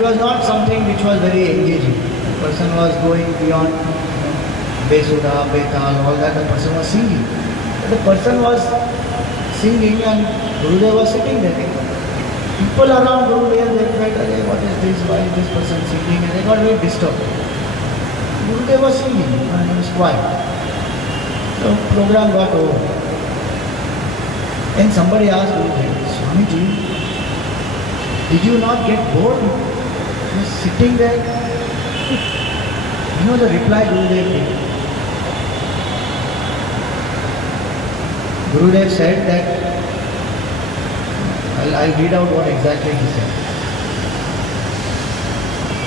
it was not something which was very engaging. The person was going beyond Besuda, Betal, all that. The person was singing. But the person was singing and Gurudev was sitting there. People around Gurudev, they felt, "Hey, what is this? Why is this person singing?" And they got very disturbed. Gurudev was singing and he was quiet. So program got over. And somebody asked Gurudev, "Swamiji, did you not get bored? Just sitting there?" You know the reply Gurudev gave. Gurudev said that, I'll read out what exactly he said.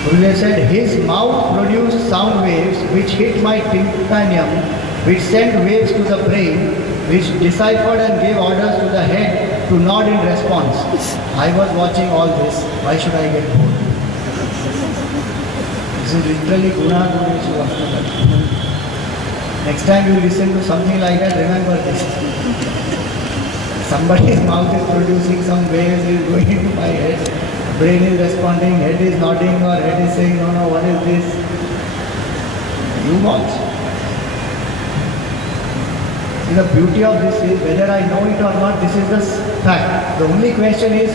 Gurudev said, "His mouth produced sound waves which hit my tympanum, which sent waves to the brain, which deciphered and gave orders to the head to nod in response. I was watching all this. Why should I get bored?" This is literally Guna Guru. Next time you listen to something like that, remember this. Somebody's mouth is producing some waves, is going into my head, brain is responding, head is nodding or head is saying, "No, no, what is this?" You watch. See, the beauty of this is, whether I know it or not, this is the fact. The only question is,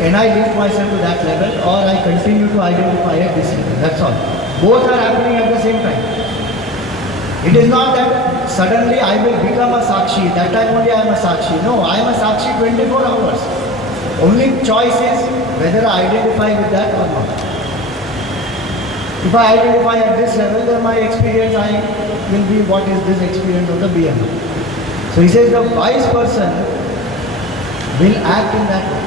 can I lift myself to that level or I continue to identify at this level? That's all. Both are happening at the same time. It is not that suddenly I will become a Sakshi, that time only I am a Sakshi. No, I am a Sakshi 24 hours. Only choice is whether I identify with that or not. If I identify at this level, then my experience will be what is this experience of the BM. So he says the wise person will act in that way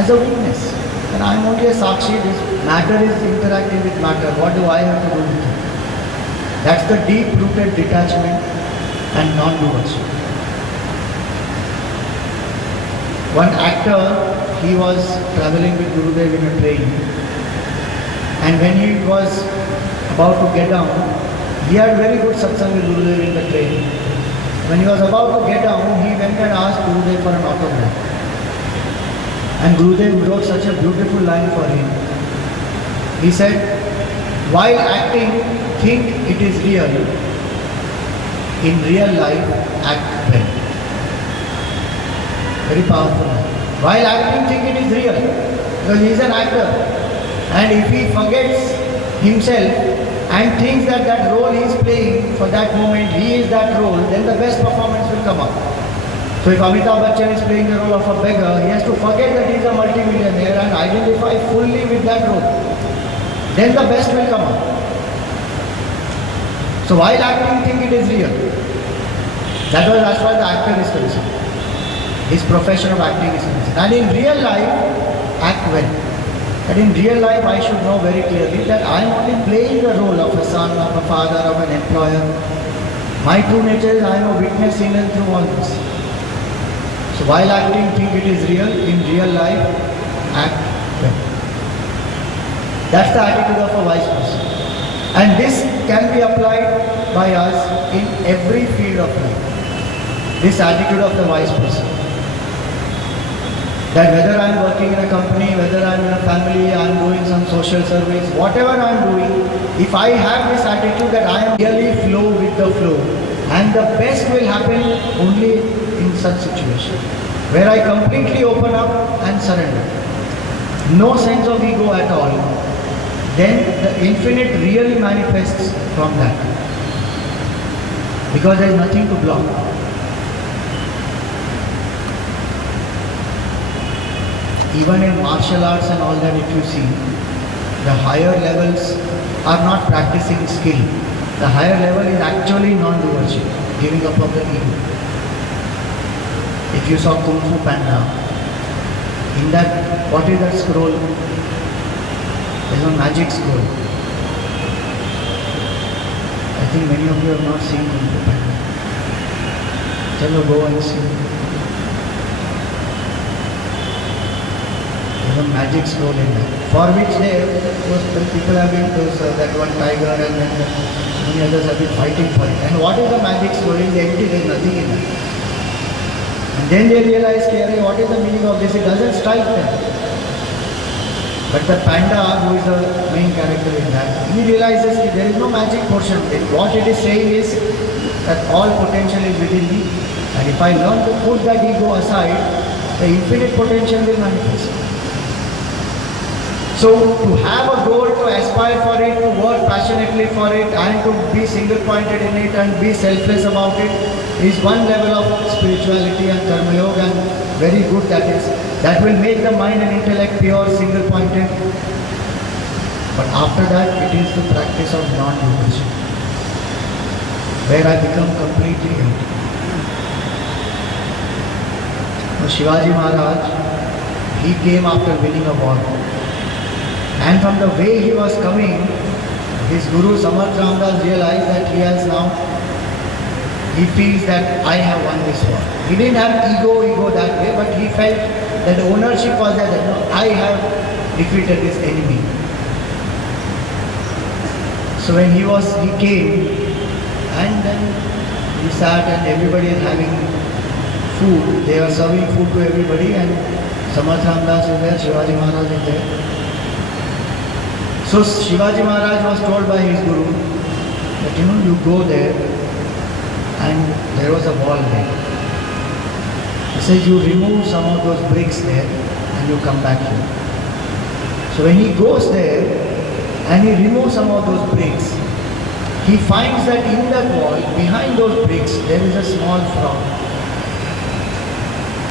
as a witness. And I am only a Sakshi, this matter is interacting with matter. What do I have to do with it? That's the deep-rooted detachment and non-doership. One actor, he was traveling with Gurudev in a train, and when he was about to get down, he had very good satsang with Gurudev in the train. When he was about to get down, he went and asked Gurudev for an autograph. And Gurudev wrote such a beautiful line for him. He said, "While acting, think it is real. In real life, act well." Very powerful. While acting, think it is real. Because he is an actor. And if he forgets himself and thinks that that role he is playing for that moment, he is that role, then the best performance will come up. So if Amitabh Bachchan is playing the role of a beggar, he has to forget that he is a multimillionaire and identify fully with that role. Then the best will come up. So while acting, think it is real. That was as far as the actor is concerned. His profession of acting is concerned. And in real life, act well. But in real life, I should know very clearly that I am only playing the role of a son, of a father, of an employer. My true nature is I am a witness in and through all this. So while acting, think it is real. In real life, act well. That's the attitude of a wise person. And this can be applied by us in every field of life. This attitude of the wise person. That whether I am working in a company, whether I am in a family, I am doing some social service, whatever I am doing, if I have this attitude that I am really flow with the flow, and the best will happen only in such situation, where I completely open up and surrender. No sense of ego at all. Then the infinite really manifests from that. Because there is nothing to block. Even in martial arts and all that, if you see, the higher levels are not practicing skill. The higher level is actually non-doership, giving up of the ego. If you saw Kung Fu Panda, in that, what is that scroll? There is a magic scroll. I think many of you have not seen Kung Fu Panda. Chalo, go and see. There is a magic scroll in that. For which people have been that one tiger and then many others have been fighting for it. And what is the magic scroll? It is empty, there is nothing in it. And then they realize, what is the meaning of this? It doesn't strike them. But the panda, who is the main character in that, he realizes that there is no magic portion. What it is saying is that all potential is within me. And if I learn to put that ego aside, the infinite potential will manifest. So to have a goal, to aspire for it, to work passionately for it, and to be single-pointed in it and be selfless about it is one level of spirituality and karma yoga, and very good that is. That will make the mind and intellect pure, single-pointed. But after that, it is the practice of non-dualism, where I become completely empty. Now, Shivaji Maharaj, he came after winning a war. And from the way he was coming, his Guru Samarth Ramdas realized that he feels that I have won this war. He didn't have ego that way, but he felt that ownership was there, that no, I have defeated this enemy. So when he came, and then he sat and everybody is having food. They are serving food to everybody, and Samarth Ramdas is there, Shivaji Maharaj is there. So Shivaji Maharaj was told by his Guru that you go there, and there was a wall there. He says you remove some of those bricks there and you come back here. So when he goes there and he removes some of those bricks, he finds that in that wall, behind those bricks, there is a small frog.